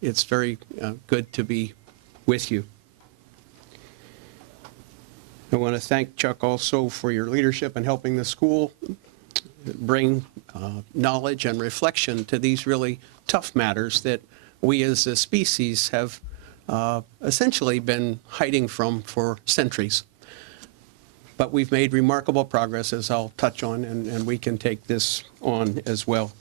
it's very good to be with you. I want to thank Chuck also for your leadership in helping the school bring knowledge and reflection to these really tough matters that we as a species have essentially been hiding from for centuries. But we've made remarkable progress, as I'll touch on, and we can take this on as well.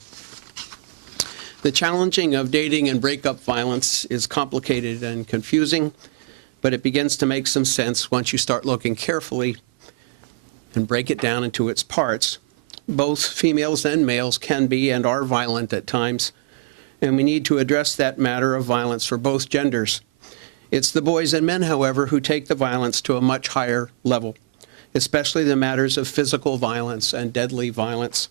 The challenging of dating and breakup violence is complicated and confusing, but it begins to make some sense once you start looking carefully and break it down into its parts. Both females and males can be and are violent at times, and we need to address that matter of violence for both genders. It's the boys and men, however, who take the violence to a much higher level, especially the matters of physical violence and deadly violence.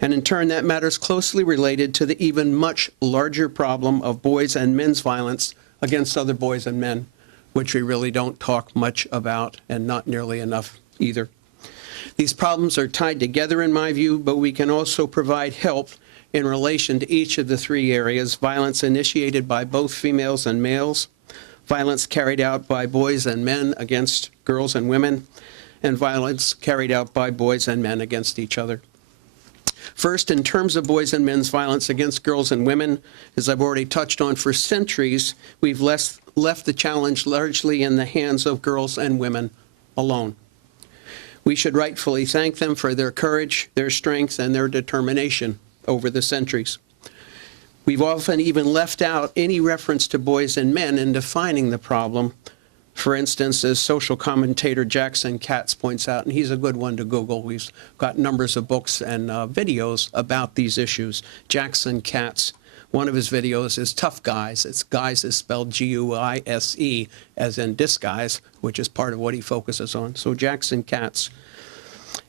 And in turn, that matter is closely related to the even much larger problem of boys and men's violence against other boys and men, which we really don't talk much about, and not nearly enough either. These problems are tied together in my view, but we can also provide help in relation to each of the three areas: violence initiated by both females and males, violence carried out by boys and men against girls and women, and violence carried out by boys and men against each other. First, in terms of boys and men's violence against girls and women, as I've already touched on, for centuries, we've left the challenge largely in the hands of girls and women alone. We should rightfully thank them for their courage, their strength, and their determination over the centuries. We've often even left out any reference to boys and men in defining the problem. For instance, as social commentator Jackson Katz points out, and he's a good one to Google, we've got numbers of books and videos about these issues. Jackson Katz, one of his videos is Tough Guys. It's guys is spelled G-U-I-S-E, as in disguise, which is part of what he focuses on. So Jackson Katz.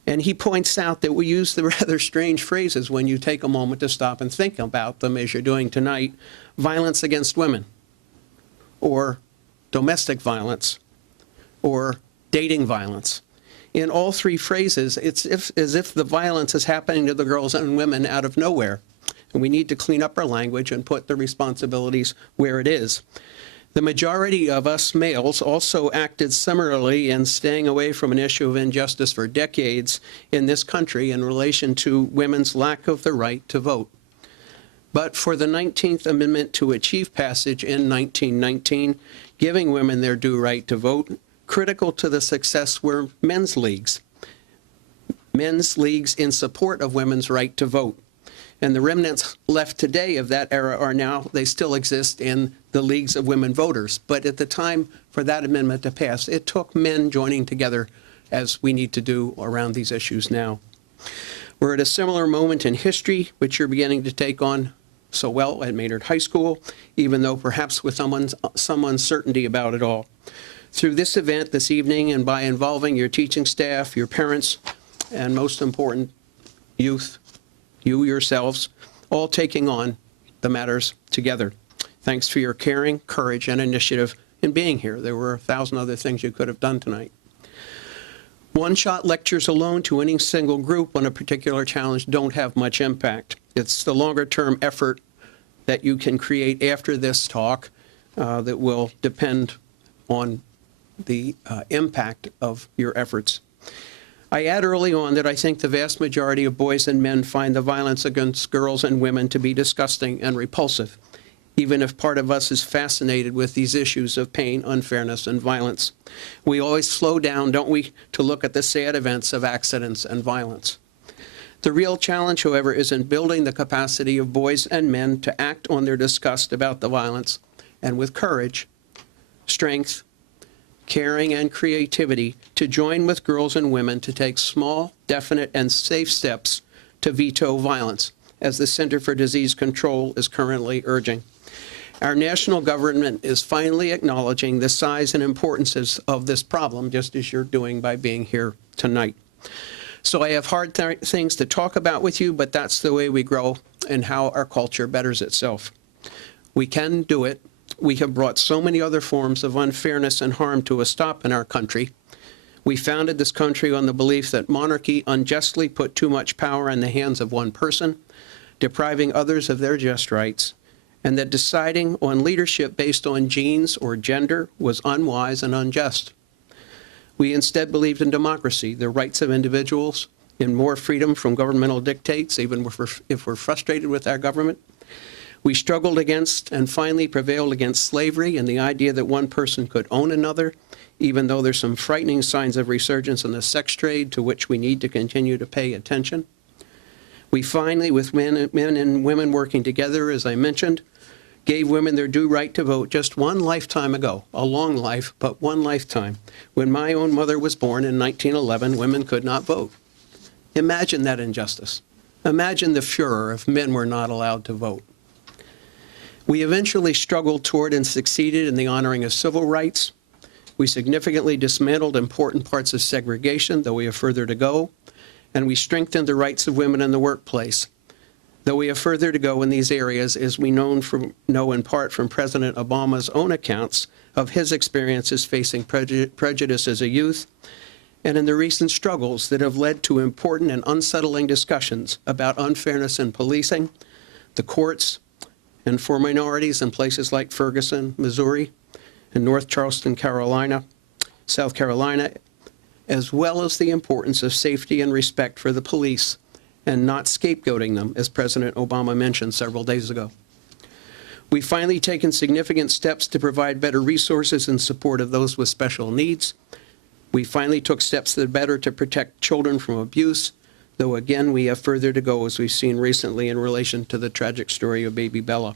And he points out that we use the rather strange phrases when you take a moment to stop and think about them, as you're doing tonight: violence against women, or domestic violence, or dating violence. In all three phrases, it's as if the violence is happening to the girls and women out of nowhere. And we need to clean up our language and put the responsibilities where it is. The majority of us males also acted similarly in staying away from an issue of injustice for decades in this country in relation to women's lack of the right to vote. But for the 19th Amendment to achieve passage in 1919, giving women their due right to vote, critical to the success were men's leagues in support of women's right to vote. And the remnants left today of that era are now, they still exist in the leagues of women voters. But at the time for that amendment to pass, it took men joining together, as we need to do around these issues now. We're at a similar moment in history, which you're beginning to take on so well at Maynard High School, even though perhaps with some uncertainty about it all. Through this event this evening, and by involving your teaching staff, your parents, and most important, youth, you yourselves, all taking on the matters together. Thanks for your caring, courage, and initiative in being here. There were 1,000 other things you could have done tonight. One-shot lectures alone to any single group on a particular challenge don't have much impact. It's the longer-term effort that you can create after this talk that will depend on the impact of your efforts. I add early on that I think the vast majority of boys and men find the violence against girls and women to be disgusting and repulsive, even if part of us is fascinated with these issues of pain, unfairness, and violence. We always slow down, don't we, to look at the sad events of accidents and violence. The real challenge, however, is in building the capacity of boys and men to act on their disgust about the violence, and with courage, strength, caring, and creativity to join with girls and women to take small, definite, and safe steps to veto violence, as the Center for Disease Control is currently urging. Our national government is finally acknowledging the size and importance of this problem, just as you're doing by being here tonight. So I have hard things to talk about with you, but that's the way we grow and how our culture betters itself. We can do it. We have brought so many other forms of unfairness and harm to a stop in our country. We founded this country on the belief that monarchy unjustly put too much power in the hands of one person, depriving others of their just rights, and that deciding on leadership based on genes or gender was unwise and unjust. We instead believed in democracy, the rights of individuals, in more freedom from governmental dictates, even if we're frustrated with our government. We struggled against and finally prevailed against slavery and the idea that one person could own another, even though there's some frightening signs of resurgence in the sex trade to which we need to continue to pay attention. We finally, with men and women working together, as I mentioned, gave women their due right to vote just one lifetime ago, a long life, but one lifetime. When my own mother was born in 1911, women could not vote. Imagine that injustice. Imagine the furor if men were not allowed to vote. We eventually struggled toward and succeeded in the honoring of civil rights. We significantly dismantled important parts of segregation, though we have further to go, and we strengthened the rights of women in the workplace. Though we have further to go in these areas, as we know in part from President Obama's own accounts of his experiences facing prejudice as a youth, and in the recent struggles that have led to important and unsettling discussions about unfairness in policing, the courts, and for minorities in places like Ferguson, Missouri, and North Charleston, South Carolina, as well as the importance of safety and respect for the police and not scapegoating them, as President Obama mentioned several days ago. We've finally taken significant steps to provide better resources in support of those with special needs. We finally took steps that are better to protect children from abuse, though again we have further to go, as we've seen recently in relation to the tragic story of baby Bella.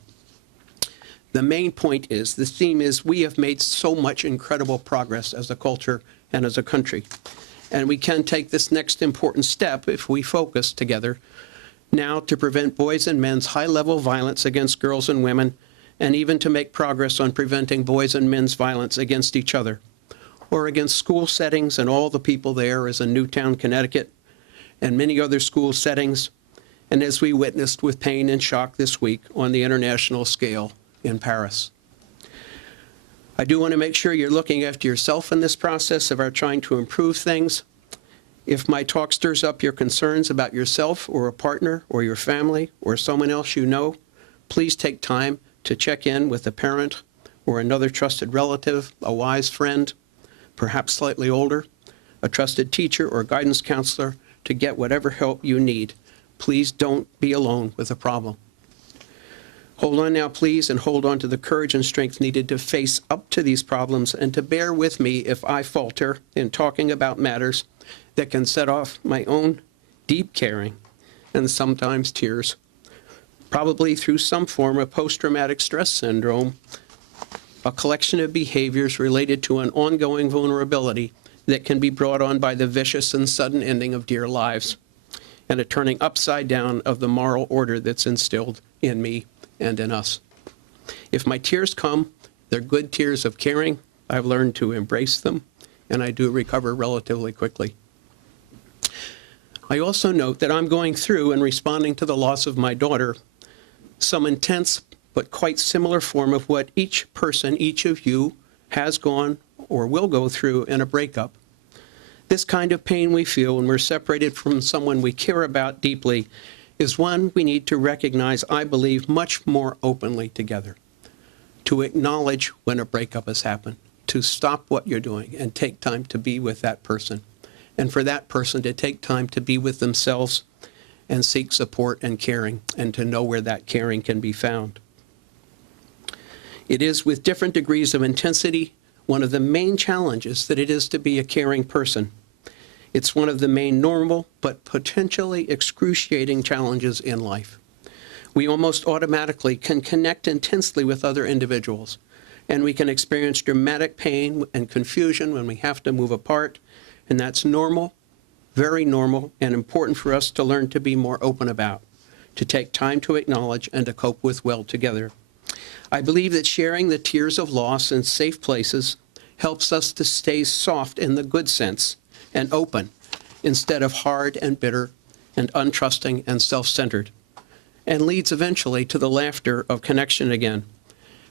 The main point is, the theme is, we have made so much incredible progress as a culture and as a country. And we can take this next important step if we focus together now to prevent boys and men's high-level violence against girls and women, and even to make progress on preventing boys and men's violence against each other, or against school settings and all the people there, as in Newtown, Connecticut, and many other school settings, and as we witnessed with pain and shock this week on the international scale in Paris. I do want to make sure you're looking after yourself in this process of our trying to improve things. If my talk stirs up your concerns about yourself or a partner or your family or someone else you know, please take time to check in with a parent or another trusted relative, a wise friend, perhaps slightly older, a trusted teacher or guidance counselor, to get whatever help you need. Please don't be alone with a problem. Hold on now, please, and hold on to the courage and strength needed to face up to these problems and to bear with me if I falter in talking about matters that can set off my own deep caring and sometimes tears, probably through some form of post-traumatic stress syndrome, a collection of behaviors related to an ongoing vulnerability that can be brought on by the vicious and sudden ending of dear lives, and a turning upside down of the moral order that's instilled in me and in us. If my tears come, they're good tears of caring. I've learned to embrace them, and I do recover relatively quickly. I also note that I'm going through and responding to the loss of my daughter, some intense but quite similar form of what each person, each of you, has gone or will go through in a breakup. This kind of pain we feel when we're separated from someone we care about deeply is one we need to recognize, I believe, much more openly together. To acknowledge when a breakup has happened, to stop what you're doing and take time to be with that person, and for that person to take time to be with themselves and seek support and caring, and to know where that caring can be found. It is, with different degrees of intensity, one of the main challenges that it is to be a caring person. It's one of the main normal but potentially excruciating challenges in life. We almost automatically can connect intensely with other individuals, and we can experience dramatic pain and confusion when we have to move apart, and that's normal, very normal, and important for us to learn to be more open about, to take time to acknowledge and to cope with well together. I believe that sharing the tears of loss in safe places helps us to stay soft in the good sense and open, instead of hard and bitter and untrusting and self-centered, and leads eventually to the laughter of connection again.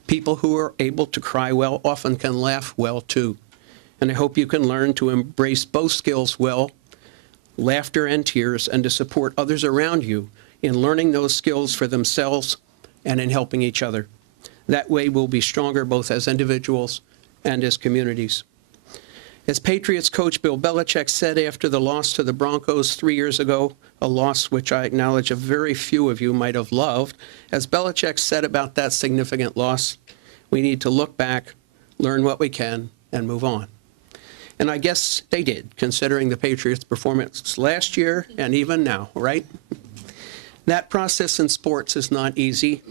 People who are able to cry well often can laugh well too, and I hope you can learn to embrace both skills well, laughter and tears, and to support others around you in learning those skills for themselves and in helping each other. That way we'll be stronger both as individuals and as communities. As Patriots coach Bill Belichick said after the loss to the Broncos 3 years ago, a loss which I acknowledge a very few of you might have loved, as Belichick said about that significant loss, we need to look back, learn what we can, and move on. And I guess they did, considering the Patriots' performance last year and even now, right? That process in sports is not easy,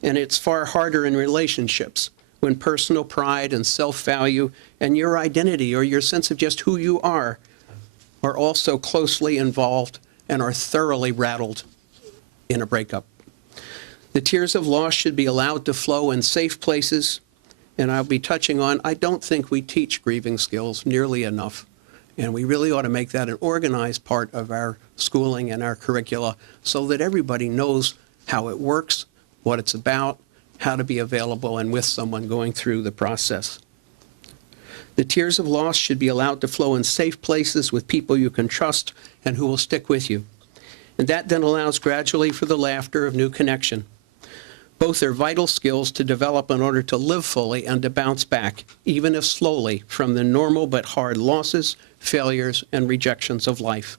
and it's far harder in relationships when personal pride and self-value and your identity or your sense of just who you are also closely involved and are thoroughly rattled in a breakup. The tears of loss should be allowed to flow in safe places, and I'll be touching on, I don't think we teach grieving skills nearly enough, and we really ought to make that an organized part of our schooling and our curricula so that everybody knows how it works, what it's about, how to be available and with someone going through the process. The tears of loss should be allowed to flow in safe places with people you can trust and who will stick with you. And that then allows gradually for the laughter of new connection. Both are vital skills to develop in order to live fully and to bounce back, even if slowly, from the normal but hard losses, failures, and rejections of life.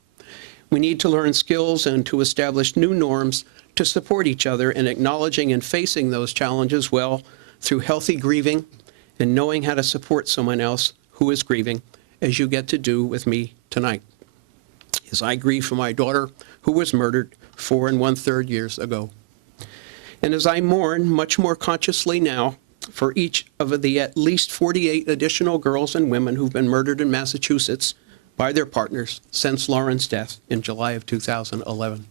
We need to learn skills and to establish new norms to support each other in acknowledging and facing those challenges well through healthy grieving and knowing how to support someone else who is grieving, as you get to do with me tonight. As I grieve for my daughter who was murdered 4 1/3 years ago. And as I mourn much more consciously now for each of the at least 48 additional girls and women who've been murdered in Massachusetts by their partners since Lauren's death in July of 2011.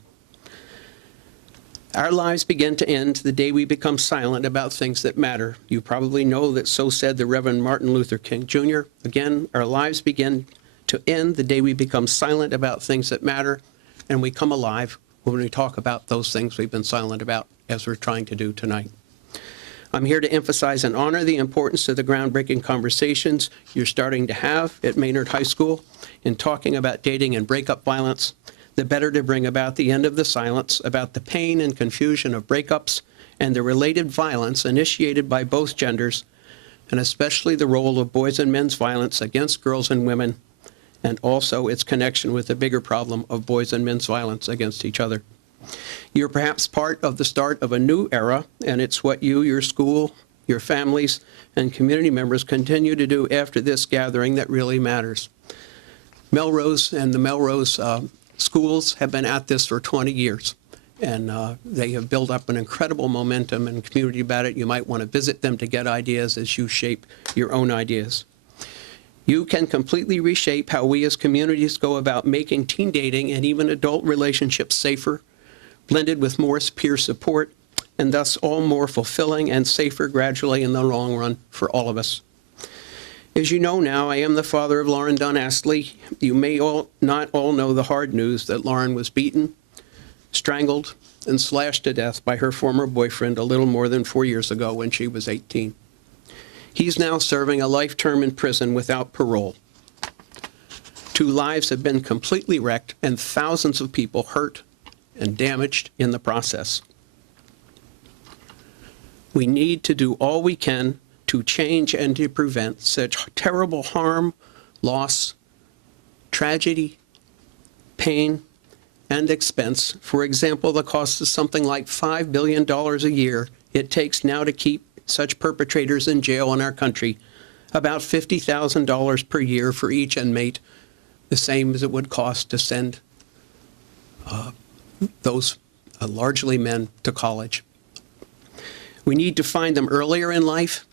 Our lives begin to end the day we become silent about things that matter. You probably know that so said the Reverend Martin Luther King Jr. Again, our lives begin to end the day we become silent about things that matter, and we come alive when we talk about those things we've been silent about, as we're trying to do tonight. I'm here to emphasize and honor the importance of the groundbreaking conversations you're starting to have at Maynard High School in talking about dating and breakup violence, the better to bring about the end of the silence about the pain and confusion of breakups and the related violence initiated by both genders, and especially the role of boys and men's violence against girls and women, and also its connection with the bigger problem of boys and men's violence against each other. You're perhaps part of the start of a new era, and it's what you, your school, your families, and community members continue to do after this gathering that really matters. Melrose and the Melrose schools have been at this for 20 years, and they have built up an incredible momentum and community about it. You might want to visit them to get ideas as you shape your own ideas. You can completely reshape how we as communities go about making teen dating and even adult relationships safer, blended with more peer support, and thus all more fulfilling and safer gradually in the long run for all of us. As you know now, I am the father of Lauren Dunn Astley. You may not all know the hard news that Lauren was beaten, strangled, and slashed to death by her former boyfriend a little more than 4 years ago when she was 18. He's now serving a life term in prison without parole. 2 lives have been completely wrecked and thousands of people hurt and damaged in the process. We need to do all we can to change and to prevent such terrible harm, loss, tragedy, pain, and expense. For example, the cost is something like $5 billion a year it takes now to keep such perpetrators in jail in our country, about $50,000 per year for each inmate, the same as it would cost to send those largely men to college. We need to find them earlier in life,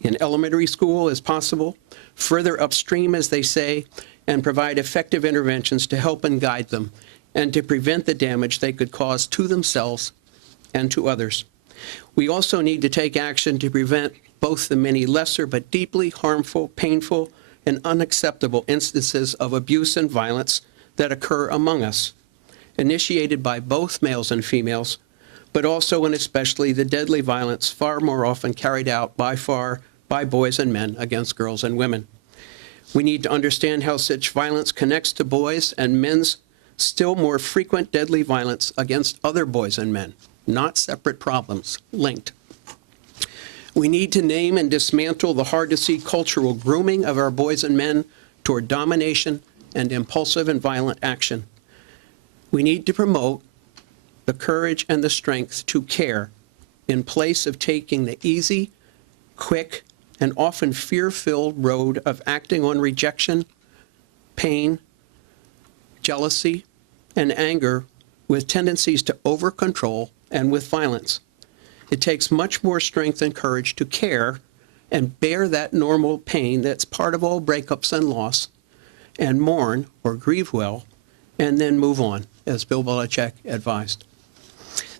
in elementary school as possible, further upstream, as they say, and provide effective interventions to help and guide them and to prevent the damage they could cause to themselves and to others. We also need to take action to prevent both the many lesser but deeply harmful, painful, and unacceptable instances of abuse and violence that occur among us, initiated by both males and females, but also and especially the deadly violence far more often carried out by boys and men against girls and women. We need to understand how such violence connects to boys and men's still more frequent deadly violence against other boys and men. not separate problems, linked. We need to name and dismantle the hard-to-see cultural grooming of our boys and men toward domination and impulsive and violent action. We need to promote the courage and the strength to care in place of taking the easy, quick, and often fear-filled road of acting on rejection, pain, jealousy, and anger with tendencies to over-control and with violence. It takes much more strength and courage to care and bear that normal pain that's part of all breakups and loss, and mourn or grieve well, and then move on, as Bill Belichick advised.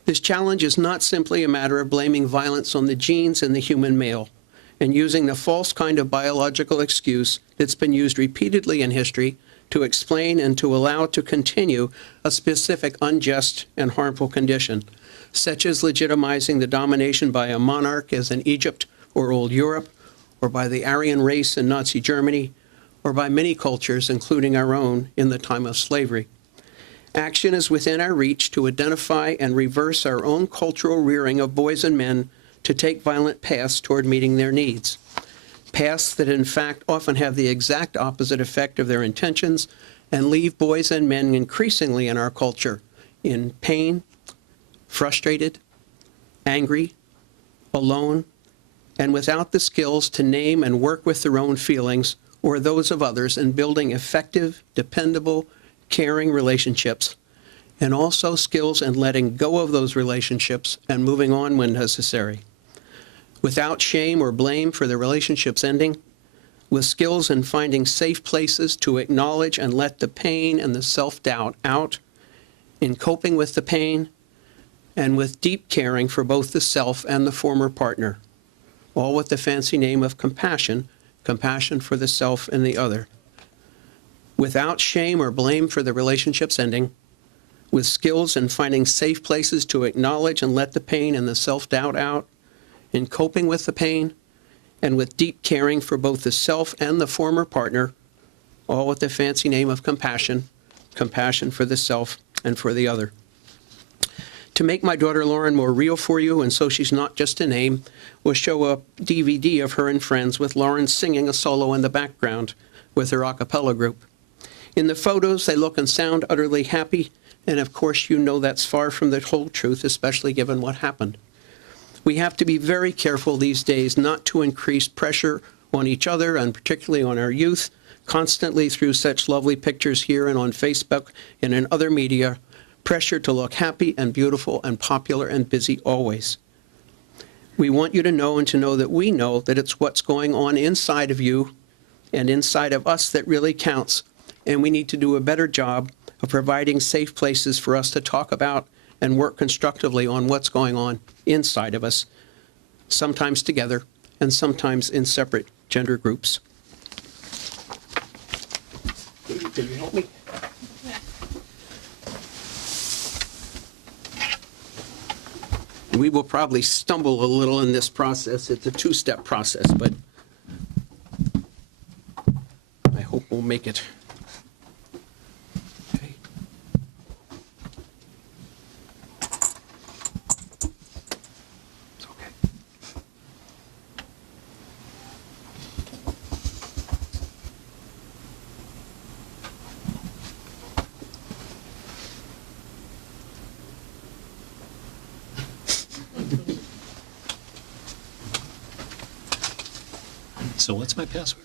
This challenge is not simply a matter of blaming violence on the genes in the human male and using the false kind of biological excuse that's been used repeatedly in history to explain and to allow to continue a specific unjust and harmful condition, such as legitimizing the domination by a monarch as in Egypt or old Europe, or by the Aryan race in Nazi Germany, or by many cultures, including our own, in the time of slavery. Action is within our reach to identify and reverse our own cultural rearing of boys and men to take violent paths toward meeting their needs. Paths that in fact often have the exact opposite effect of their intentions and leave boys and men increasingly in our culture in pain, frustrated, angry, alone, and without the skills to name and work with their own feelings or those of others in building effective, dependable, caring relationships, and also skills in letting go of those relationships and moving on when necessary. Without shame or blame for the relationships ending, with skills in finding safe places to acknowledge and let the pain and the self-doubt out, in coping with the pain, and with deep caring for both the self and the former partner, all with the fancy name of compassion, compassion for the self and the other. Without shame or blame for the relationships ending, with skills in finding safe places to acknowledge and let the pain and the self-doubt out, in coping with the pain, and with deep caring for both the self and the former partner, all with the fancy name of compassion, compassion for the self and for the other. To make my daughter Lauren more real for you, and so she's not just a name, we'll show a DVD of her and friends with Lauren singing a solo in the background with her a cappella group. In the photos, they look and sound utterly happy, and of course you know that's far from the whole truth, especially given what happened. We have to be very careful these days not to increase pressure on each other, and particularly on our youth, constantly through such lovely pictures here and on Facebook and in other media, pressure to look happy and beautiful and popular and busy always. We want you to know and to know that we know that it's what's going on inside of you and inside of us that really counts, and we need to do a better job of providing safe places for us to talk about and work constructively on what's going on inside of us, sometimes together and sometimes in separate gender groups. Can you help me? We will probably stumble a little in this process. It's a two-step process, but I hope we'll make it. Okay. It's okay. So what's my password?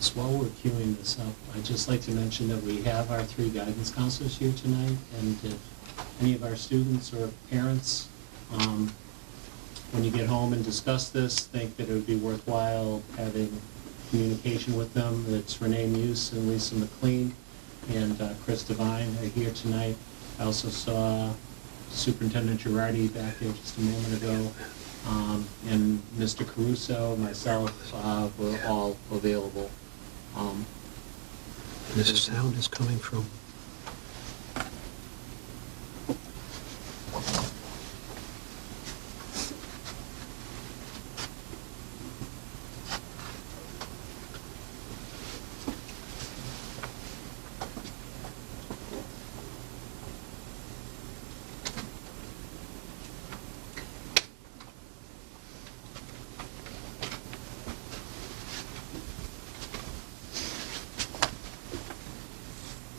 So while we're queuing this up, I'd just like to mention that we have our 3 guidance counselors here tonight, and if any of our students or parents, when you get home and discuss this, think that it would be worthwhile having communication with them, it's Renee Muse and Lisa McLean and Chris Devine are here tonight. I also saw Superintendent Girardi back there just a moment ago, and Mr. Caruso, myself, were all available. This sound is coming from...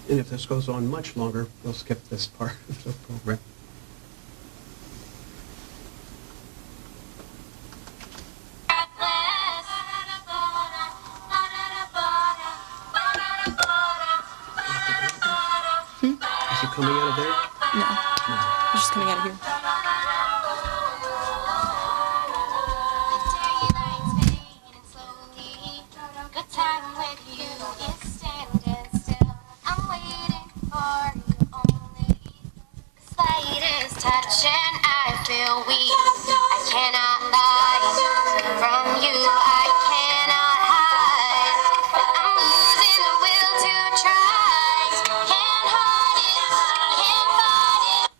And if this goes on much longer, we'll skip this part of the program. Is it coming out of there? No, No. it's just coming out of here. Touch and I feel weak. I cannot lie from you. I cannot hide. I'm losing the will to try. Can't hide it. Can't fight it.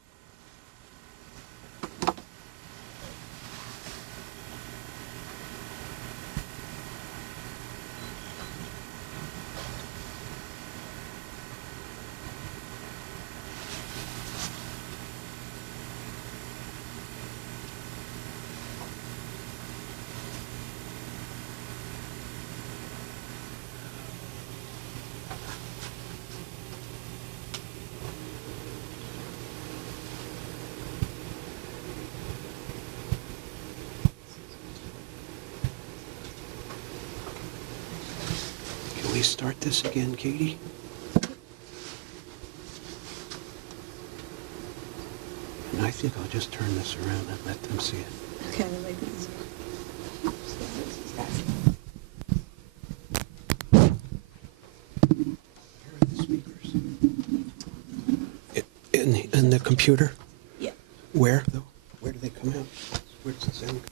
Can we start this again, Katie? And I think I'll just turn this around and let them see it. Okay, that might be easier. Where are the speakers? In the computer? Yeah. Where, though? Where do they come out? Where does the sound come?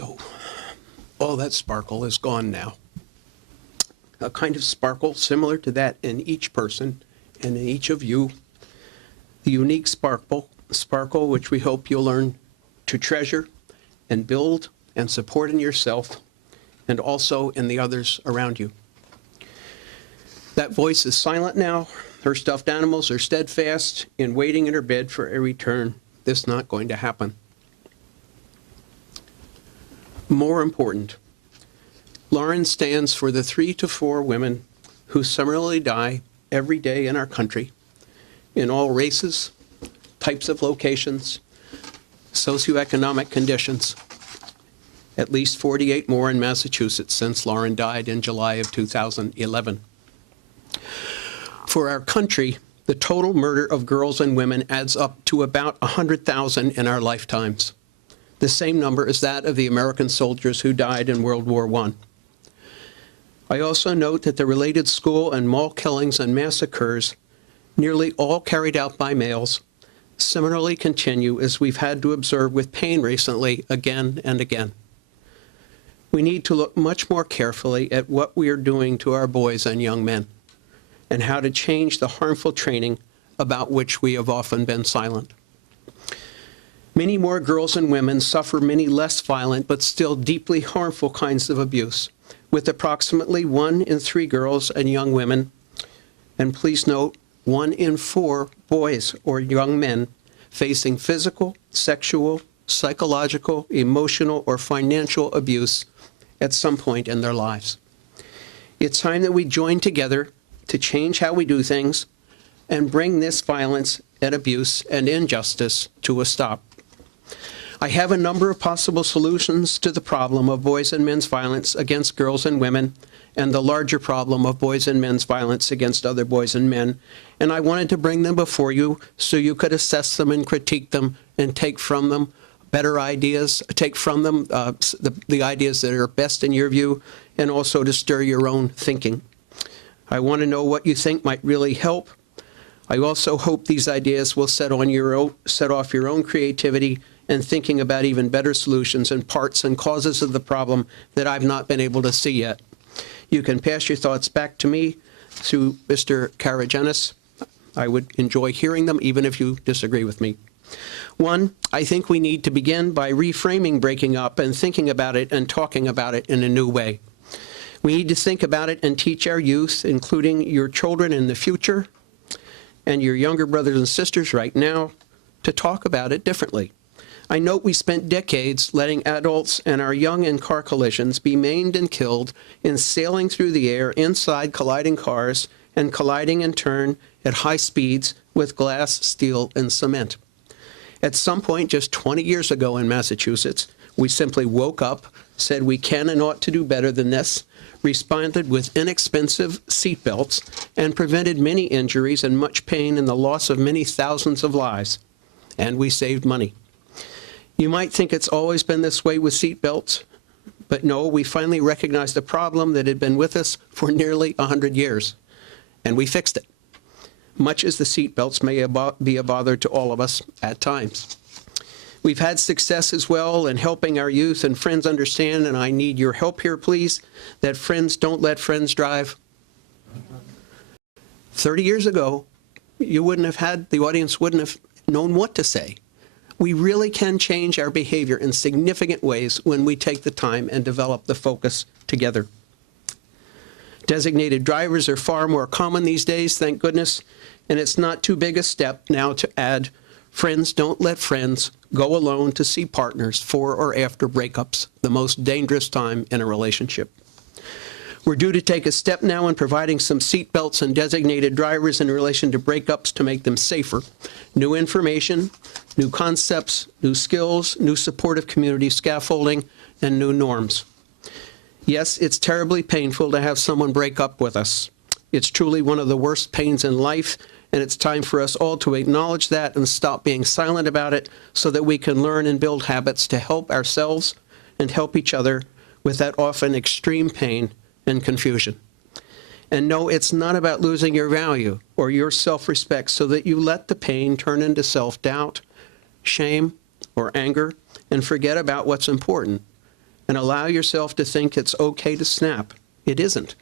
So all that sparkle is gone now. A kind of sparkle similar to that in each person and in each of you. The unique sparkle which we hope you'll learn to treasure and build and support in yourself and also in the others around you. That voice is silent now. Her stuffed animals are steadfast in waiting in her bed for a return. This not going to happen. More important, Lauren stands for the 3 to 4 women who summarily die every day in our country, in all races, types of locations, socioeconomic conditions. At least 48 more in Massachusetts since Lauren died in July of 2011. For our country, the total murder of girls and women adds up to about 100,000 in our lifetimes, the same number as that of the American soldiers who died in World War I. I also note that the related school and mall killings and massacres, nearly all carried out by males, similarly continue, as we've had to observe with pain recently again and again. We need to look much more carefully at what we are doing to our boys and young men, and how to change the harmful training about which we have often been silent. Many more girls and women suffer many less violent but still deeply harmful kinds of abuse, with approximately 1 in 3 girls and young women, and please note, 1 in 4 boys or young men facing physical, sexual, psychological, emotional, or financial abuse at some point in their lives. It's time that we join together to change how we do things and bring this violence and abuse and injustice to a stop. I have a number of possible solutions to the problem of boys and men's violence against girls and women, and the larger problem of boys and men's violence against other boys and men, and I wanted to bring them before you so you could assess them and critique them and take from them better ideas, take from them the ideas that are best in your view, and also to stir your own thinking. I want to know what you think might really help. I also hope these ideas will set off your own creativity and thinking about even better solutions and parts and causes of the problem that I've not been able to see yet. You can pass your thoughts back to me through Mr. Karagenis. I would enjoy hearing them, even if you disagree with me. 1, I think we need to begin by reframing breaking up and thinking about it and talking about it in a new way. We need to think about it and teach our youth, including your children in the future and your younger brothers and sisters right now, to talk about it differently. I note we spent decades letting adults and our young in car collisions be maimed and killed in sailing through the air inside colliding cars and colliding in turn at high speeds with glass, steel, and cement. At some point just 20 years ago in Massachusetts, we simply woke up, said we can and ought to do better than this, responded with inexpensive seatbelts, and prevented many injuries and much pain and the loss of many thousands of lives. And we saved money. You might think it's always been this way with seatbelts, but no, we finally recognized a problem that had been with us for nearly 100 years, and we fixed it, much as the seatbelts may be a bother to all of us at times. We've had success as well in helping our youth and friends understand, and I need your help here, please, that friends don't let friends drive. 30 years ago, the audience wouldn't have known what to say. We really can change our behavior in significant ways when we take the time and develop the focus together. Designated drivers are far more common these days, thank goodness, and it's not too big a step now to add, friends don't let friends go alone to see partners for or after breakups, the most dangerous time in a relationship. We're due to take a step now in providing some seatbelts and designated drivers in relation to breakups to make them safer. New information, new concepts, new skills, new supportive community scaffolding, and new norms. Yes, it's terribly painful to have someone break up with us. It's truly one of the worst pains in life, and it's time for us all to acknowledge that and stop being silent about it so that we can learn and build habits to help ourselves and help each other with that often extreme pain and confusion. And no, it's not about losing your value or your self-respect so that you let the pain turn into self-doubt, shame, or anger, and forget about what's important, and allow yourself to think it's okay to snap. It isn't.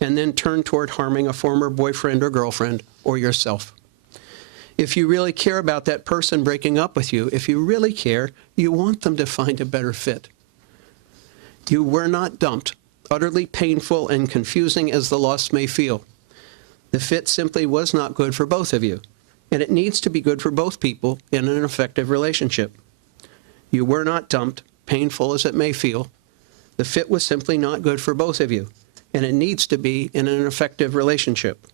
And then turn toward harming a former boyfriend or girlfriend or yourself. If you really care about that person breaking up with you, if you really care, you want them to find a better fit. You were not dumped, utterly painful and confusing as the loss may feel. The fit simply was not good for both of you, and it needs to be good for both people in an effective relationship. You were not dumped, painful as it may feel. The fit was simply not good for both of you, and it needs to be in an effective relationship.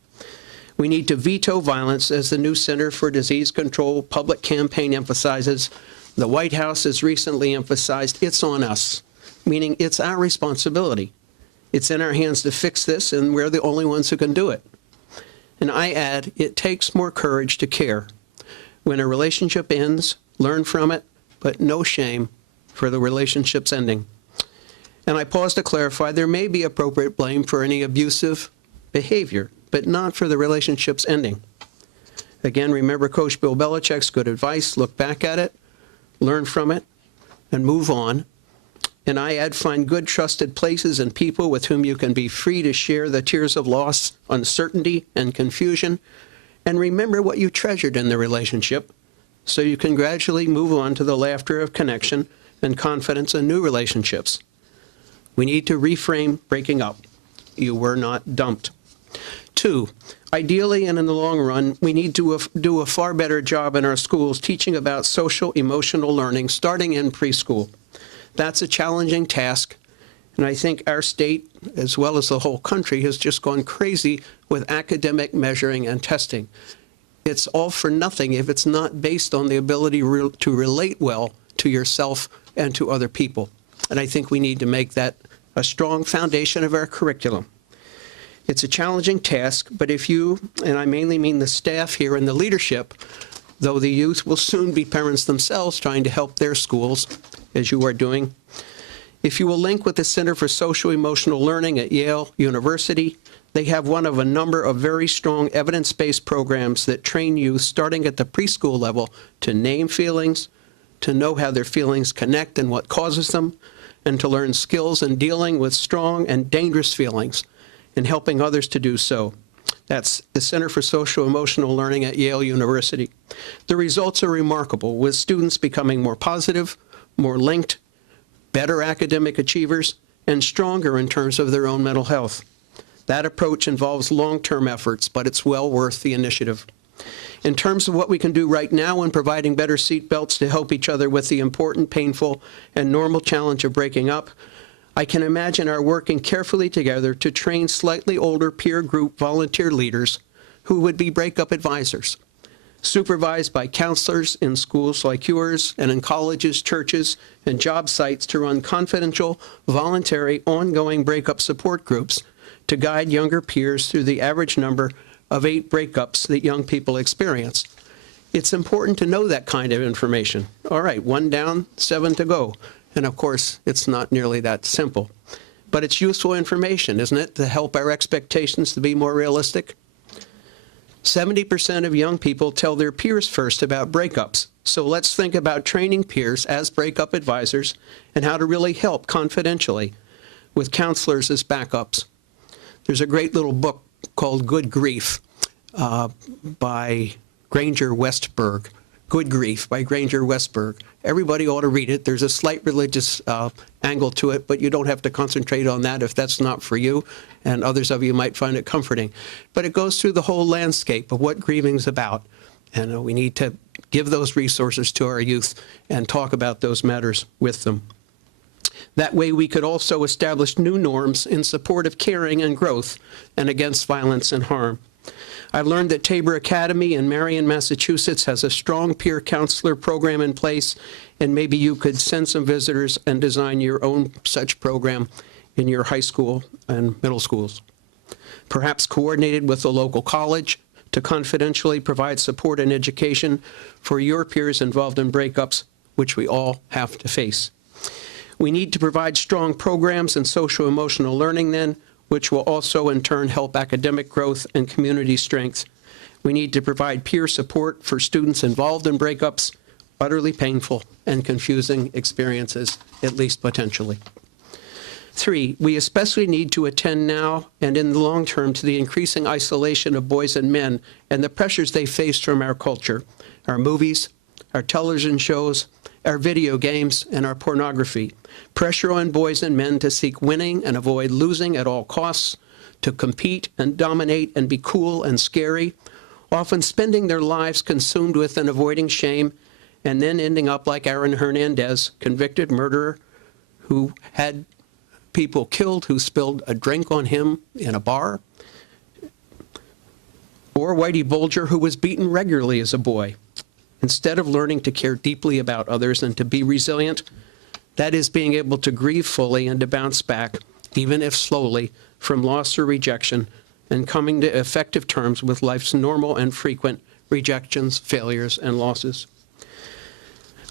We need to veto violence, as the new Center for Disease Control public campaign emphasizes. The White House has recently emphasized it's on us, meaning it's our responsibility. It's in our hands to fix this, and we're the only ones who can do it. And I add, it takes more courage to care. When a relationship ends, learn from it, but no shame for the relationship's ending. And I pause to clarify, there may be appropriate blame for any abusive behavior, but not for the relationship's ending. Again, remember Coach Bill Belichick's good advice: look back at it, learn from it, and move on. And I add, find good, trusted places and people with whom you can be free to share the tears of loss, uncertainty, and confusion. And remember what you treasured in the relationship, so you can gradually move on to the laughter of connection and confidence in new relationships. We need to reframe breaking up. You were not dumped. 2, ideally and in the long run, we need to do a far better job in our schools teaching about social emotional learning starting in preschool. That's a challenging task, and I think our state, as well as the whole country, has just gone crazy with academic measuring and testing. It's all for nothing if it's not based on the ability to relate well to yourself and to other people. And I think we need to make that a strong foundation of our curriculum. It's a challenging task, but if you, and I mainly mean the staff here and the leadership, though the youth will soon be parents themselves trying to help their schools, as you are doing, if you will link with the Center for Social Emotional Learning at Yale University, they have one of a number of very strong evidence-based programs that train youth starting at the preschool level to name feelings, to know how their feelings connect and what causes them, and to learn skills in dealing with strong and dangerous feelings and helping others to do so. That's the Center for Social Emotional Learning at Yale University. The results are remarkable, with students becoming more positive, more linked, better academic achievers, and stronger in terms of their own mental health. That approach involves long-term efforts, but it's well worth the initiative. In terms of what we can do right now in providing better seatbelts to help each other with the important, painful, and normal challenge of breaking up, I can imagine our working carefully together to train slightly older peer group volunteer leaders who would be breakup advisors, supervised by counselors in schools like yours and in colleges, churches, and job sites to run confidential, voluntary, ongoing breakup support groups to guide younger peers through the average number of 8 breakups that young people experience. It's important to know that kind of information. All right, 1 down, 7 to go. And of course, it's not nearly that simple. But it's useful information, isn't it, to help our expectations to be more realistic? 70% of young people tell their peers first about breakups. So let's think about training peers as breakup advisors and how to really help confidentially with counselors as backups. There's a great little book called Good Grief by Granger Westberg. Good Grief by Granger Westberg. Everybody ought to read it. There's a slight religious angle to it, but you don't have to concentrate on that if that's not for you, and others of you might find it comforting. But it goes through the whole landscape of what grieving's about, and we need to give those resources to our youth and talk about those matters with them. That way we could also establish new norms in support of caring and growth and against violence and harm. I've learned that Tabor Academy in Marion, Massachusetts has a strong peer counselor program in place, and maybe you could send some visitors and design your own such program in your high school and middle schools. Perhaps coordinated with the local college to confidentially provide support and education for your peers involved in breakups, which we all have to face. We need to provide strong programs in social emotional learning then, which will also in turn help academic growth and community strength. We need to provide peer support for students involved in breakups, utterly painful and confusing experiences, at least potentially. 3, we especially need to attend now and in the long term to the increasing isolation of boys and men and the pressures they face from our culture, our movies, our television shows, our video games, and our pornography. Pressure on boys and men to seek winning and avoid losing at all costs, to compete and dominate and be cool and scary, often spending their lives consumed with and avoiding shame, and then ending up like Aaron Hernandez, convicted murderer who had people killed who spilled a drink on him in a bar, or Whitey Bulger, who was beaten regularly as a boy. Instead of learning to care deeply about others and to be resilient, that is being able to grieve fully and to bounce back, even if slowly, from loss or rejection, and coming to effective terms with life's normal and frequent rejections, failures, and losses.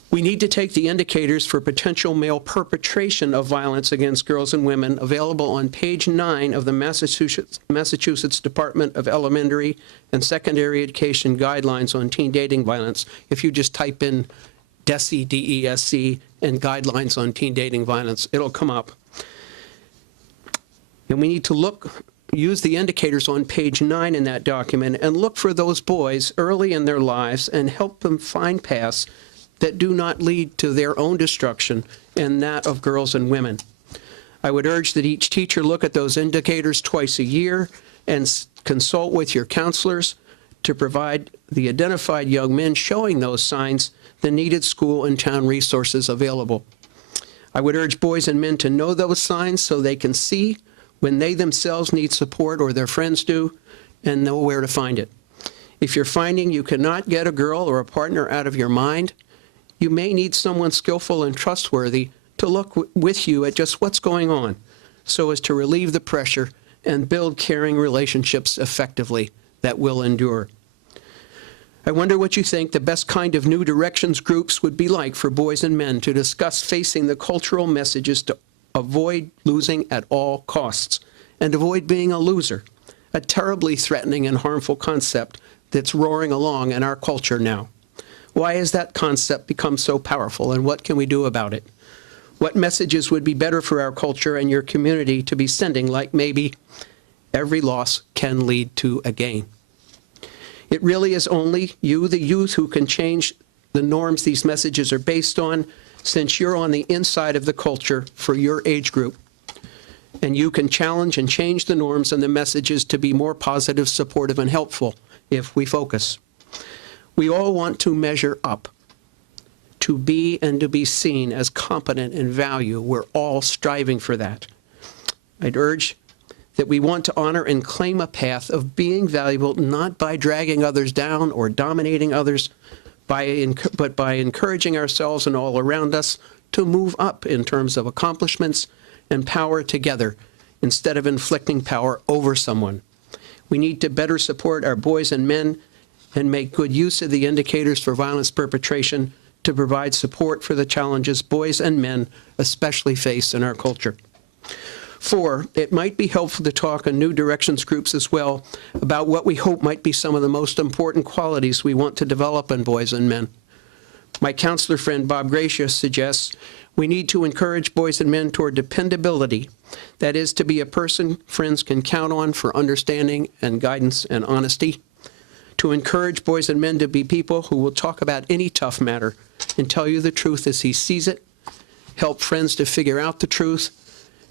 We need to take the indicators for potential male perpetration of violence against girls and women available on page 9 of the Massachusetts Department of Elementary and Secondary Education Guidelines on Teen Dating Violence. If you just type in DESC, D-E-S-C, and Guidelines on Teen Dating Violence, it'll come up. And we need to use the indicators on page 9 in that document and look for those boys early in their lives and help them find paths that do not lead to their own destruction and that of girls and women. I would urge that each teacher look at those indicators twice a year and consult with your counselors to provide the identified young men showing those signs the needed school and town resources available. I would urge boys and men to know those signs so they can see when they themselves need support or their friends do and know where to find it. If you're finding you cannot get a girl or a partner out of your mind, you may need someone skillful and trustworthy to look with you at just what's going on so as to relieve the pressure and build caring relationships effectively that will endure. I wonder what you think the best kind of New Directions groups would be like for boys and men to discuss facing the cultural messages to avoid losing at all costs and avoid being a loser, a terribly threatening and harmful concept that's roaring along in our culture now. Why has that concept become so powerful, and what can we do about it? What messages would be better for our culture and your community to be sending, like maybe every loss can lead to a gain? It really is only you, the youth, who can change the norms these messages are based on, since you're on the inside of the culture for your age group. And you can challenge and change the norms and the messages to be more positive, supportive, and helpful if we focus. We all want to measure up, to be and to be seen as competent in value. We're all striving for that. I'd urge that we want to honor and claim a path of being valuable, not by dragging others down or dominating others, but by encouraging ourselves and all around us to move up in terms of accomplishments and power together, instead of inflicting power over someone. We need to better support our boys and men and make good use of the indicators for violence perpetration to provide support for the challenges boys and men especially face in our culture. 4, it might be helpful to talk in New Directions groups as well about what we hope might be some of the most important qualities we want to develop in boys and men. My counselor friend Bob Gracious suggests we need to encourage boys and men toward dependability, that is, to be a person friends can count on for understanding and guidance and honesty, to encourage boys and men to be people who will talk about any tough matter and tell you the truth as he sees it, help friends to figure out the truth,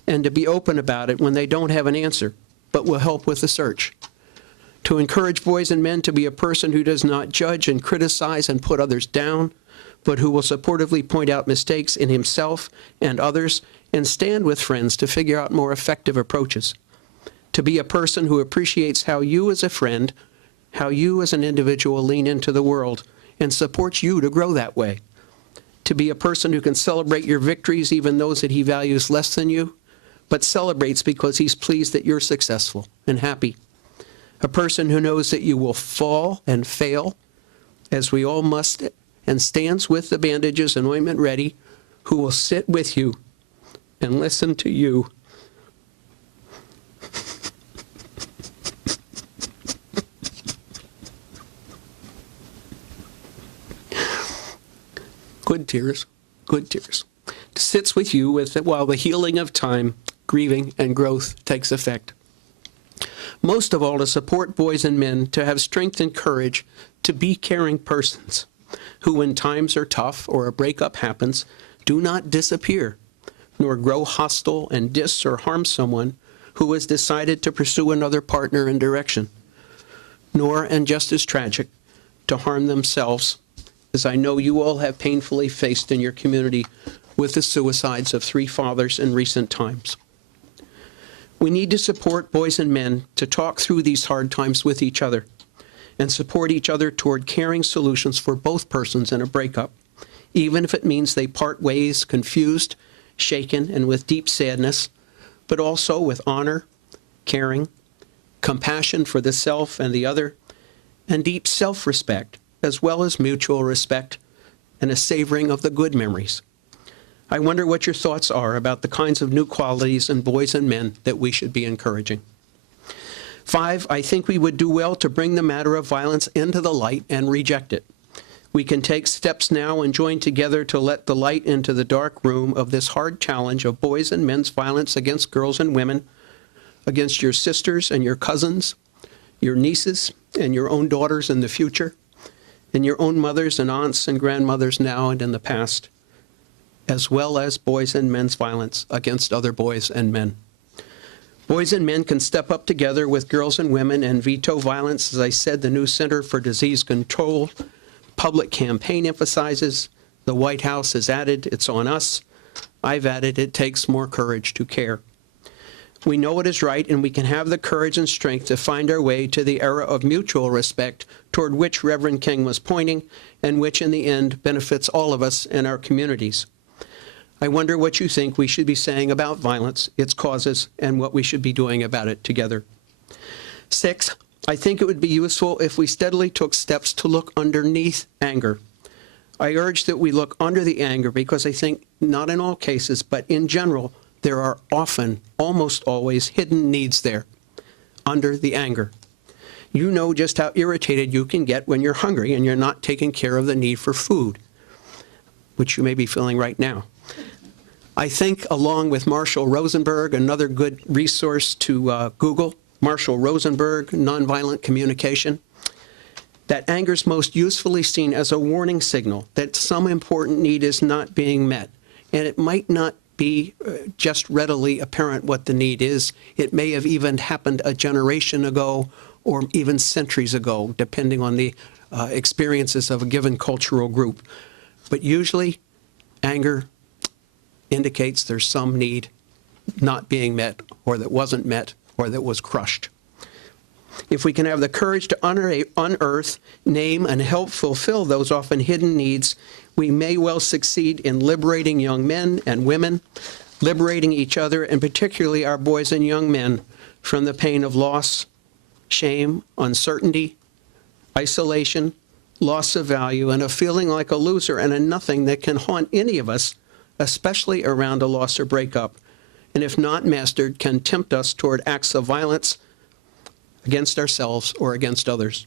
and to be open about it when they don't have an answer, but will help with the search. To encourage boys and men to be a person who does not judge and criticize and put others down, but who will supportively point out mistakes in himself and others and stand with friends to figure out more effective approaches. To be a person who appreciates how you as a friend, how you as an individual lean into the world and supports you to grow that way. To be a person who can celebrate your victories, even those that he values less than you, but celebrates because he's pleased that you're successful and happy. A person who knows that you will fall and fail, as we all must, and stands with the bandages and ointment ready, who will sit with you and listen to you. Good tears, good tears. Sits with you while the healing of time grieving, and growth takes effect. Most of all, to support boys and men to have strength and courage to be caring persons who, when times are tough or a breakup happens, do not disappear, nor grow hostile and diss or harm someone who has decided to pursue another partner and direction, nor, and just as tragic, to harm themselves, as I know you all have painfully faced in your community with the suicides of 3 fathers in recent times. We need to support boys and men to talk through these hard times with each other and support each other toward caring solutions for both persons in a breakup, even if it means they part ways confused, shaken, and with deep sadness, but also with honor, caring, compassion for the self and the other, and deep self-respect, as well as mutual respect and a savoring of the good memories. I wonder what your thoughts are about the kinds of new qualities in boys and men that we should be encouraging. 5, I think we would do well to bring the matter of violence into the light and reject it. We can take steps now and join together to let the light into the dark room of this hard challenge of boys and men's violence against girls and women, against your sisters and your cousins, your nieces and your own daughters in the future, and your own mothers and aunts and grandmothers now and in the past, as well as boys and men's violence against other boys and men. Boys and men can step up together with girls and women and veto violence. As I said, the new Center for Disease Control public campaign emphasizes. The White House has added, it's on us. I've added, it takes more courage to care. We know it is right, and we can have the courage and strength to find our way to the era of mutual respect toward which Reverend King was pointing, and which in the end benefits all of us in our communities. I wonder what you think we should be saying about violence, its causes, and what we should be doing about it together. 6, I think it would be useful if we steadily took steps to look underneath anger. I urge that we look under the anger because I think, not in all cases, but in general, there are often, almost always, hidden needs there, under the anger. You know just how irritated you can get when you're hungry and you're not taking care of the need for food, which you may be feeling right now. I think, along with Marshall Rosenberg, another good resource to Google, Marshall Rosenberg, Nonviolent Communication, that anger is most usefully seen as a warning signal that some important need is not being met. And it might not be just readily apparent what the need is. It may have even happened a generation ago or even centuries ago, depending on the experiences of a given cultural group. But usually, anger indicates there's some need not being met, or that wasn't met, or that was crushed. If we can have the courage to unearth, name, and help fulfill those often hidden needs, we may well succeed in liberating young men and women, liberating each other, and particularly our boys and young men, from the pain of loss, shame, uncertainty, isolation, loss of value, and a feeling like a loser and a nothing that can haunt any of us, especially around a loss or breakup, and if not mastered, can tempt us toward acts of violence against ourselves or against others.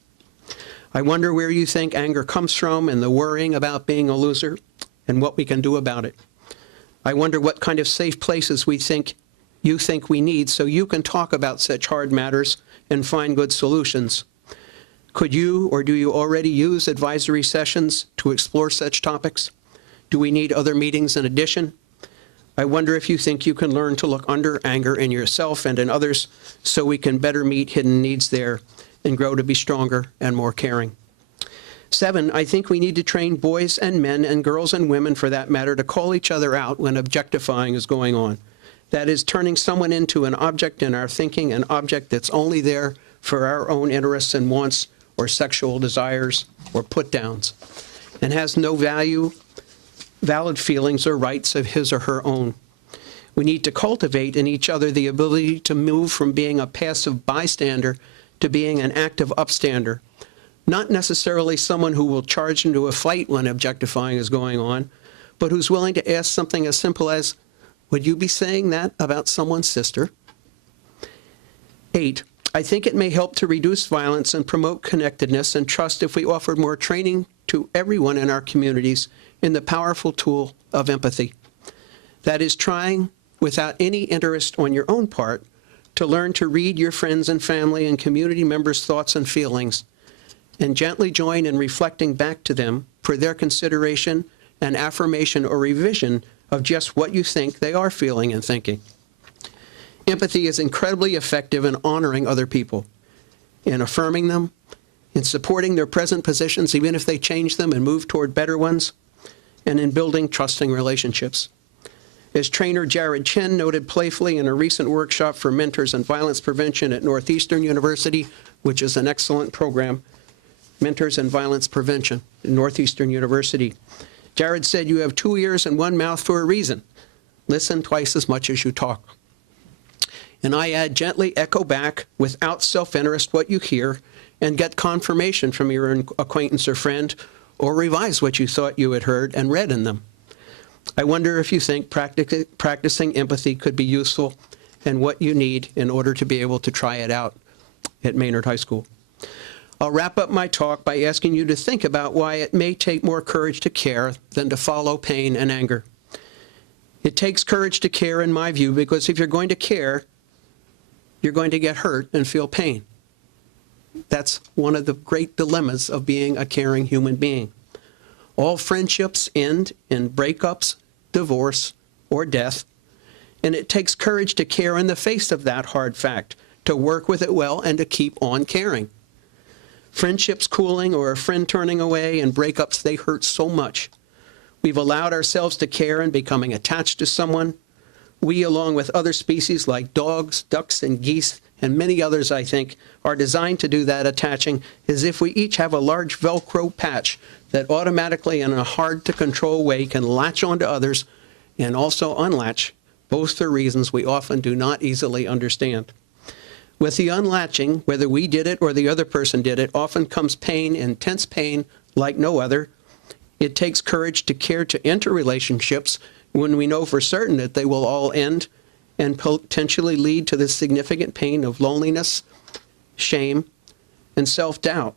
I wonder where you think anger comes from and the worrying about being a loser and what we can do about it. I wonder what kind of safe places you think we need so you can talk about such hard matters and find good solutions. Could you, or do you already use advisory sessions to explore such topics? Do we need other meetings in addition? I wonder if you think you can learn to look under anger in yourself and in others so we can better meet hidden needs there and grow to be stronger and more caring. 7, I think we need to train boys and men and girls and women, for that matter, to call each other out when objectifying is going on. That is, turning someone into an object in our thinking, an object that's only there for our own interests and wants or sexual desires or put-downs, and has no valid feelings or rights of his or her own. We need to cultivate in each other the ability to move from being a passive bystander to being an active upstander, not necessarily someone who will charge into a fight when objectifying is going on, but who's willing to ask something as simple as, would you be saying that about someone's sister? 8, I think it may help to reduce violence and promote connectedness and trust if we offered more training to everyone in our communities in the powerful tool of empathy. That is, trying without any interest on your own part, to learn to read your friends and family and community members' thoughts and feelings, and gently join in reflecting back to them for their consideration and affirmation or revision of just what you think they are feeling and thinking. Empathy is incredibly effective in honoring other people, in affirming them, in supporting their present positions even if they change them and move toward better ones, and in building trusting relationships. As trainer Jared Chen noted playfully in a recent workshop for mentors in violence prevention at Northeastern University, which is an excellent program, Mentors in Violence Prevention at Northeastern University, Jared said, "You have 2 ears and 1 mouth for a reason. Listen twice as much as you talk." And I add, gently echo back without self-interest what you hear and get confirmation from your acquaintance or friend, or revise what you thought you had heard and read in them. I wonder if you think practicing empathy could be useful and what you need in order to be able to try it out at Maynard High School. I'll wrap up my talk by asking you to think about why it may take more courage to care than to follow pain and anger. It takes courage to care, in my view, because if you're going to care, you're going to get hurt and feel pain. That's one of the great dilemmas of being a caring human being. All friendships end in breakups, divorce, or death, and it takes courage to care in the face of that hard fact, to work with it well, and to keep on caring. Friendships cooling or a friend turning away and breakups, they hurt so much. We've allowed ourselves to care and becoming attached to someone. We, along with other species like dogs, ducks, and geese, and many others, I think, are designed to do that attaching as if we each have a large Velcro patch that automatically, in a hard-to-control way, can latch onto others and also unlatch, both for reasons we often do not easily understand. With the unlatching, whether we did it or the other person did it, often comes pain, intense pain like no other. It takes courage to care to enter relationships when we know for certain that they will all end and potentially lead to the significant pain of loneliness, shame, and self-doubt.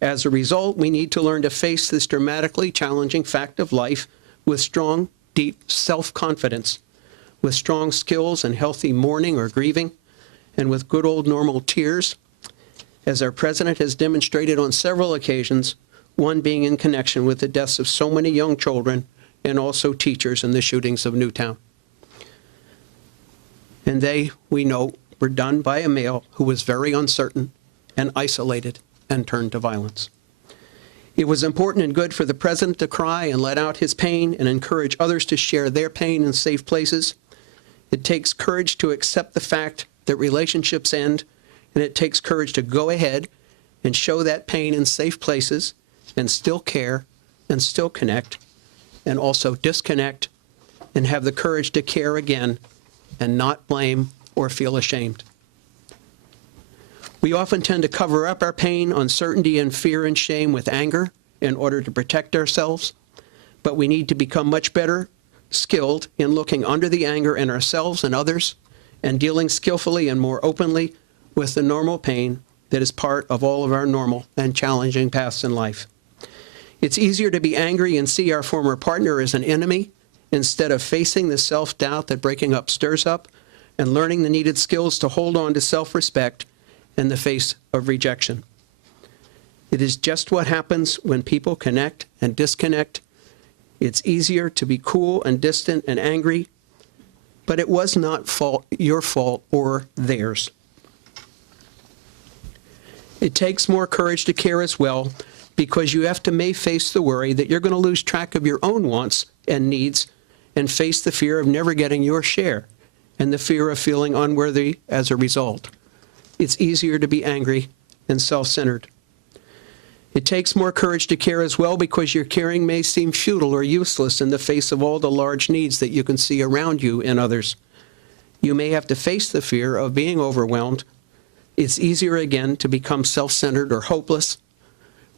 As a result, we need to learn to face this dramatically challenging fact of life with strong, deep self-confidence, with strong skills and healthy mourning or grieving, and with good old normal tears, as our president has demonstrated on several occasions, one being in connection with the deaths of so many young children and also teachers in the shootings of Newtown. And they, we know, were done by a male who was very uncertain and isolated and turned to violence. It was important and good for the president to cry and let out his pain and encourage others to share their pain in safe places. It takes courage to accept the fact that relationships end, and it takes courage to go ahead and show that pain in safe places and still care and still connect and also disconnect and have the courage to care again and not blame or feel ashamed. We often tend to cover up our pain, uncertainty, and fear and shame with anger in order to protect ourselves, but we need to become much better skilled in looking under the anger in ourselves and others and dealing skillfully and more openly with the normal pain that is part of all of our normal and challenging paths in life. It's easier to be angry and see our former partner as an enemy instead of facing the self-doubt that breaking up stirs up and learning the needed skills to hold on to self-respect in the face of rejection. It is just what happens when people connect and disconnect. It's easier to be cool and distant and angry, but it was not your fault or theirs. It takes more courage to care as well, because you may face the worry that you're going to lose track of your own wants and needs and face the fear of never getting your share and the fear of feeling unworthy as a result. It's easier to be angry and self-centered. It takes more courage to care as well, because your caring may seem futile or useless in the face of all the large needs that you can see around you in others. You may have to face the fear of being overwhelmed. It's easier again to become self-centered or hopeless.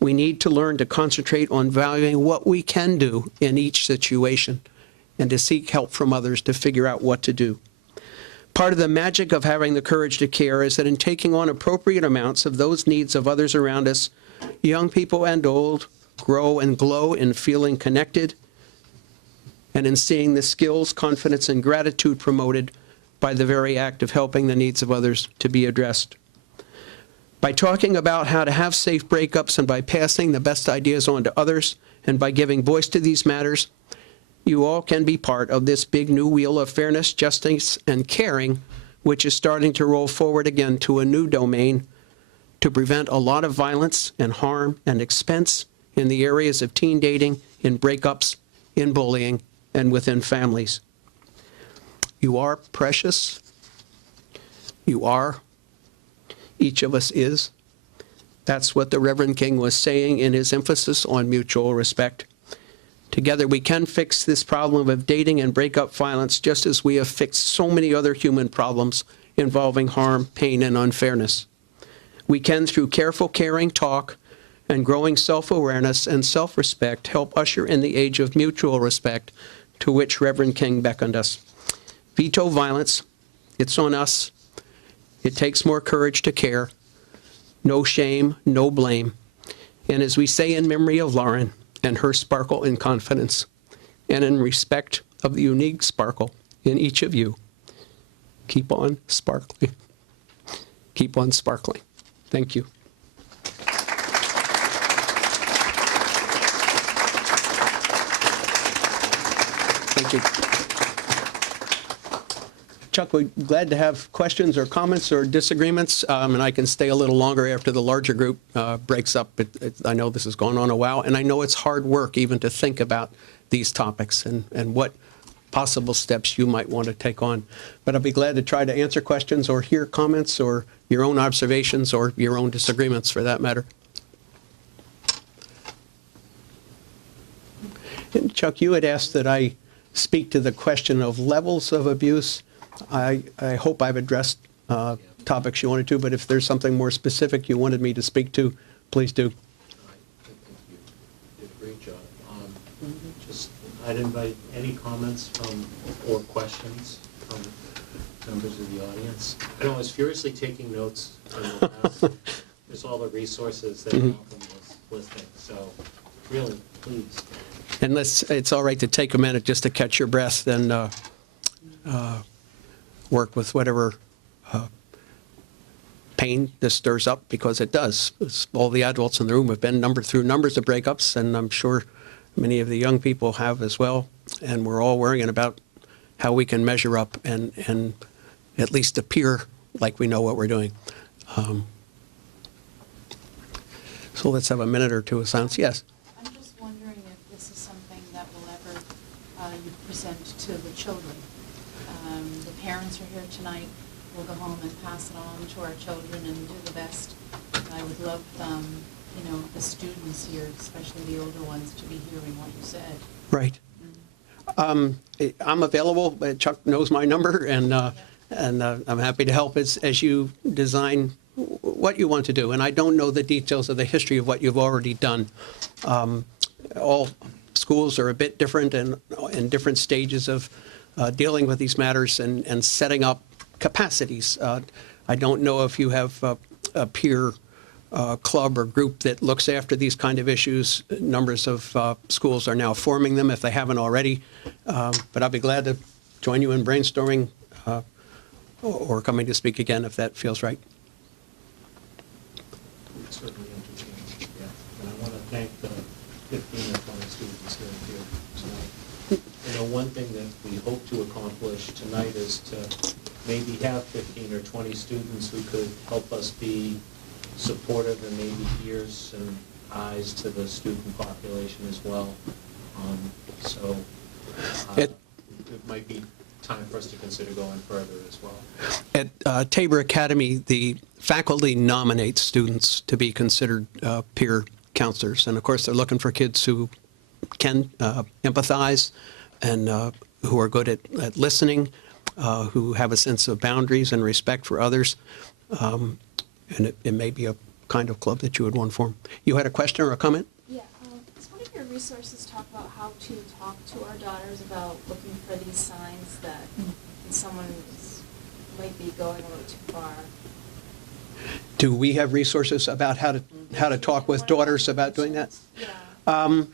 We need to learn to concentrate on valuing what we can do in each situation and to seek help from others to figure out what to do. Part of the magic of having the courage to care is that in taking on appropriate amounts of those needs of others around us, young people and old grow and glow in feeling connected and in seeing the skills, confidence, and gratitude promoted by the very act of helping the needs of others to be addressed. By talking about how to have safe breakups and by passing the best ideas on to others and by giving voice to these matters, you all can be part of this big new wheel of fairness, justice, and caring, which is starting to roll forward again to a new domain to prevent a lot of violence and harm and expense in the areas of teen dating, in breakups, in bullying, and within families. You are precious. You are. Each of us is. That's what the Reverend King was saying in his emphasis on mutual respect. Together we can fix this problem of dating and breakup violence just as we have fixed so many other human problems involving harm, pain, and unfairness. We can, through careful, caring talk and growing self-awareness and self-respect, help usher in the age of mutual respect to which Reverend King beckoned us. Veto violence. It's on us. It takes more courage to care. No shame, no blame. And as we say in memory of Lauren and her sparkle and confidence, and in respect of the unique sparkle in each of you, keep on sparkling. Keep on sparkling. Thank you. Thank you. Chuck, we're glad to have questions or comments or disagreements, and I can stay a little longer after the larger group breaks up. I know this has gone on a while, and I know it's hard work even to think about these topics and what possible steps you might want to take on. But I'll be glad to try to answer questions or hear comments or your own observations or your own disagreements for that matter. And Chuck, you had asked that I speak to the question of levels of abuse. I hope I've addressed topics you wanted to, but if there's something more specific you wanted me to speak to, please do. I think you did a great job. Just, I'd invite any comments from, or questions from members of the audience. I know I was furiously taking notes in the past. There's all the resources that Malcolm was listing, so really, please. Unless it's all right to take a minute just to catch your breath, then work with whatever pain this stirs up, because it does. All the adults in the room have been through numbers of breakups, and I'm sure many of the young people have as well, and we're all worrying about how we can measure up and at least appear like we know what we're doing. So let's have a minute or two of silence. Yes? I'm just wondering if this is something that will ever you present to the children. The parents are here tonight. We'll go home and pass it on to our children and do the best. I would love, the students here, especially the older ones, to be hearing what you said. Right. I'm available. Chuck knows my number, and I'm happy to help as you design what you want to do. And I don't know the details of the history of what you've already done. All schools are a bit different and in different stages of dealing with these matters and setting up capacities. I don't know if you have a peer club or group that looks after these kind of issues. Numbers of schools are now forming them if they haven't already. But I'll be glad to join you in brainstorming or coming to speak again if that feels right. Certainly entertaining, yeah. And I want to thank the 15 or 20 students here tonight. One thing that we hope to accomplish tonight is to maybe have 15 or 20 students who could help us be supportive and maybe ears and eyes to the student population as well. It might be time for us to consider going further as well. At Tabor Academy, the faculty nominates students to be considered peer counselors. And of course, they're looking for kids who can empathize and who are good at listening, who have a sense of boundaries and respect for others. And it may be a kind of club that you would want to form. You had a question or a comment? Yeah, does one of your resources talk about how to talk to our daughters about looking for these signs that someone might be going a little too far? Do we have resources about how to talk with daughters about doing that? Yeah.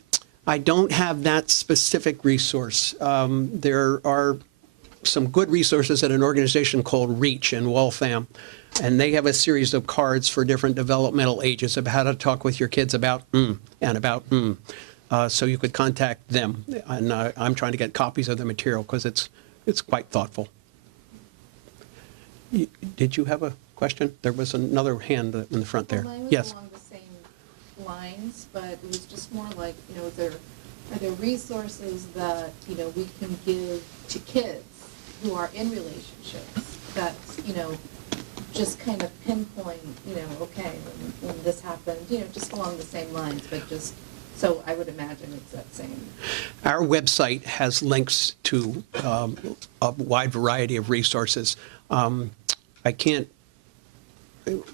I don't have that specific resource. There are some good resources at an organization called REACH in Waltham, and they have a series of cards for different developmental ages of how to talk with your kids about and about so you could contact them, and I'm trying to get copies of the material because it's quite thoughtful. Did you have a question? There was another hand in the front there. Well, mine was Yes. along the same lines, but it was just more like, are there resources that, we can give to kids who are in relationships that, just kind of pinpoint, okay, when this happened, just along the same lines, but just, so I would imagine it's that same. Our website has links to a wide variety of resources. I can't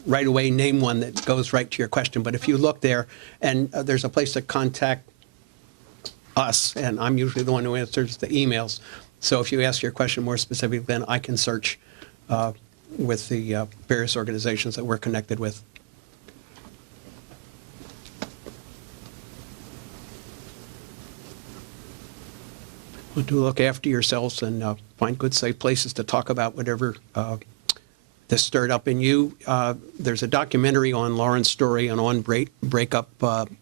right away name one that goes right to your question, but if you look there, and there's a place to contact us, and I'm usually the one who answers the emails. So if you ask your question more specifically, then I can search with the various organizations that we're connected with. Well, do look after yourselves and find good, safe places to talk about whatever this stirred up in you. There's a documentary on Lauren's story and on breakup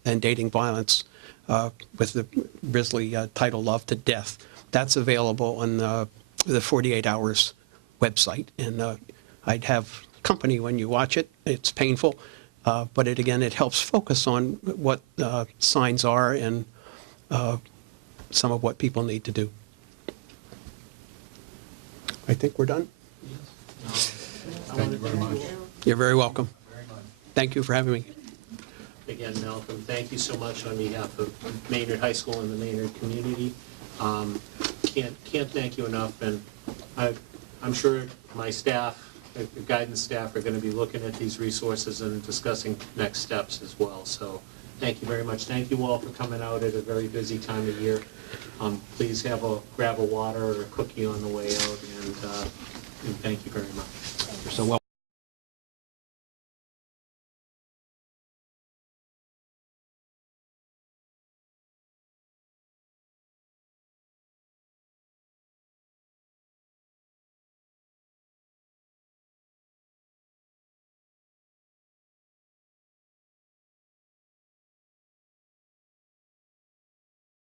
and dating violence with the grisly title Love to Death. That's available on the 48 Hours website. And I'd have company when you watch it. It's painful, but it helps focus on what signs are and some of what people need to do. I think we're done. Thank you very much. You're very welcome. Thank you for having me. Again, Malcolm, thank you so much on behalf of Maynard High School and the Maynard community. Can't thank you enough, and I'm sure my staff, the guidance staff, are going to be looking at these resources and discussing next steps as well. So thank you very much. Thank you all for coming out at a very busy time of year. Please grab a water or a cookie on the way out, and thank you very much. You're so welcome.